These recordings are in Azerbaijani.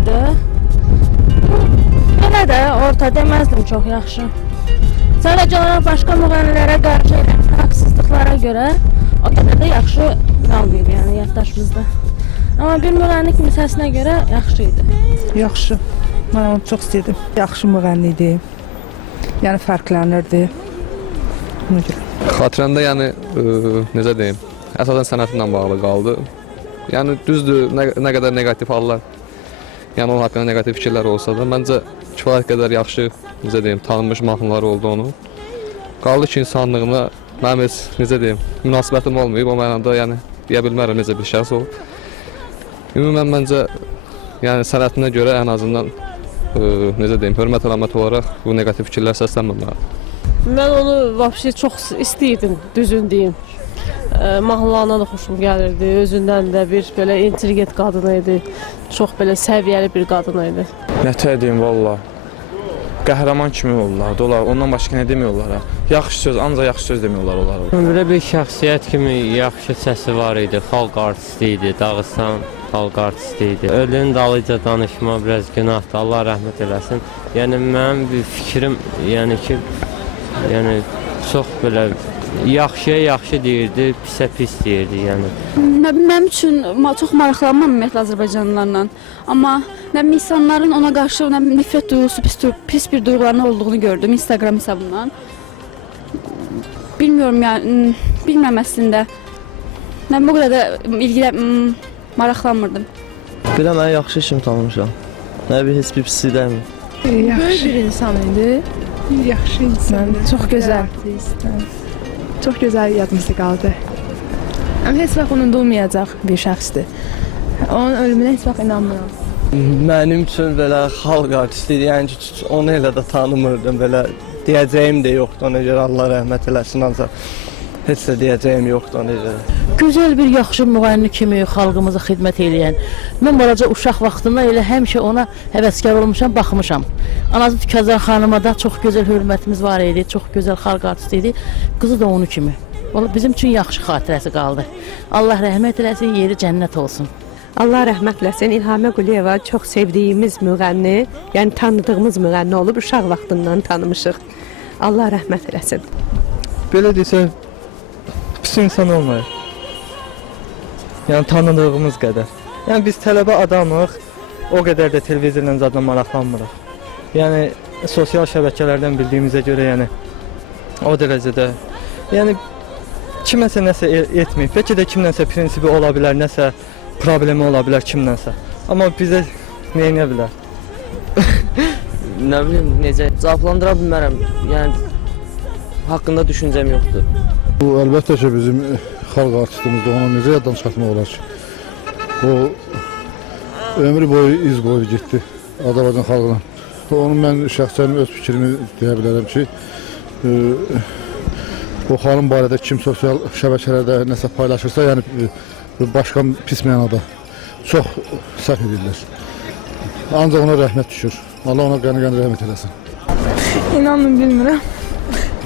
idi. Belə də orta deməzdim çox yaxşı. Sadəcə olaraq başqa müğənnilərə qarşı elədiyi haqsızlıqlara görə o qədər də yaxşı qalmayıb, yəni yaddaşımızda. Amma bir müğənni kimi səsinə görə yaxşı idi. Yaxşı. Mən onu çox istəyirdim. Yaxşı müğənni idi. Yəni fərqlənirdi. Buna görə. Xatirəmdə yəni necə deyim, əsasən sənətimlə bağlı qaldı. Yəni düzdür, nə qədər neqativ hallar, yəni onun haqqında neqativ fikirlər olsa da, məncə kifayət qədər yaxşı, necə deyim, tanınmış mahnıları oldu onun. Qaldı ki, insanlığına mənim heç, necə deyim, münasibətim olmayıb, o mənada yəni deyə bilmərəm necə bir şəxs olub. Ümumən məncə, yəni sənətinə görə ən azından, necə deyim, hörmət əlaməti olaraq bu neqativ fikirlər səslənməməlidir. Mən onu vəbşi çox istəyirdim, düzün deyim. Mahnılarına da xoşum gəlirdi, özündən də bir belə intriget qadın idi, çox belə səviyyəli bir qadın idi. Nətər deyim, valla, qəhrəman kimi olurlar, ondan başqa nə demiyorlar, yaxşı söz, ancaq yaxşı söz demiyorlar onlara. Ömrə bir şəxsiyyət kimi yaxşı səsi var idi, xalq artisti idi, Dağıstan xalq artisti idi. Ölünün dalıca danışma biraz günahdır, Allah rəhmət eləsin. Yəni mənim bir fikrim, yəni ki, yəni çox belə yaxşıya yaxşı deyirdi, pisə pis deyirdi, yəni. Mənim üçün çox maraqlanmam ümumiyyətlə Azərbaycanlılarla. Amma insanların ona qarşı nifrət duyğusu, pis bir duyğularının olduğunu gördüm Instagram hesabından. Bilmiyorum yəni, bilmirəm əslində. Mən bu qədər də maraqlanmırdım. Belə mən yaxşı işimi tanımışam. Nə bir heç bir pislik deyil. Yaxşı bir insan idi. Yaxşı insan. Çox gözəl. Çox gözəl yadımızda qaldı. Amma heç vaxt unudulmayacaq bir şəxsdir. Onun ölümünə heç vaxt inanmıram. Mənim üçün belə xalq artisti idi, yəni onu elə də tanımırdım, belə deyəcəyim də yoxdur, ona görə Allah rəhmət eləsin, ancaq heç də deyəcəyim yoxdur, ona görə. Gözəl bir yaxşı müğənni kimi xalqımıza xidmət edən, mən balaca uşaq vaxtında elə həmişə ona həvəskar olmuşam, baxmışam. Anası Tükəzər xanıma da çox gözəl hörmətimiz var idi, çox gözəl xalq artisti idi, qızı da onu kimi. Bizim üçün yaxşı xatirəsi qaldı. Allah rəhmət eləsin, yeri cənnət olsun. Allah rəhmət eləsin, İlhamə Quliyeva çox sevdiyimiz müğənni, yəni tanıdığımız müğənni olub, uşaq vaxtından tanımışıq. Allah rəhmət eləsin. Belə desə, pis insan olmayır. Yəni tanıdığımız qədər. Yəni biz tələbə adamıq, o qədər də televizorla zadla maraqlanmırıq. Yəni sosial şəbəkələrdən bildiyimizə görə, yəni o dərəcədə, yəni kiməsə nəsə etməyib. Bəlkə də kimlənsə prinsipi ola bilər, nəsə problemi ola bilər kimlənsə. Amma bizə nə edə bilər? Nə bilim, necə cavablandıra bilmərəm. Yəni haqqında düşüncəm yoxdur. Bu əlbəttə ki, bizim xalq artistimizdir, ona necə yaddan çıxartmaq olar ki? O ömrü boyu iz qoyub getdi Azərbaycan xalqına. Onun mən şəxsən öz fikrimi deyə bilərəm ki, o xanım barədə kim sosial şəbəkələrdə nəsə paylaşırsa, yəni başqa pis mənada çox səhv edirlər. Ancaq ona rəhmət düşür. Allah ona qəni-qəni rəhmət eləsin. İnanın bilmirəm.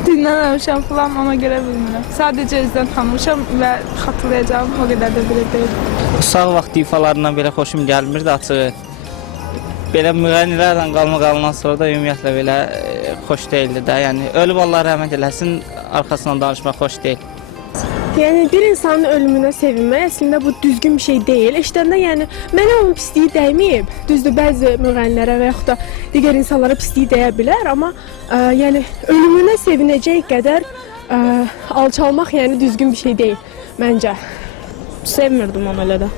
Dinləməmişəm falan, ona görə bilmirəm. Sadəcə özdən tanımışam və xatırlayacağım, o qədər də belə deyil. Uşaq vaxt ifalarından belə xoşum gəlmirdi açığı. Belə müğənnilərlə qalma-qalından sonra da ümumiyyətlə belə xoş deyildi də. Yəni ölüb Allah rəhmət eləsin, arxasından danışmaq xoş deyil. Yəni bir insanın ölümünə sevinmək əslində bu düzgün bir şey deyil. Eşidəndə yəni mənə onun pisliyi dəyməyib. Düzdür, bəzi müğənnilərə və yaxud da digər insanlara pisliyi dəyə bilər, amma yəni ölümünə sevinəcək qədər alçalmaq yəni düzgün bir şey deyil məncə. Sevmirdim onu elə də.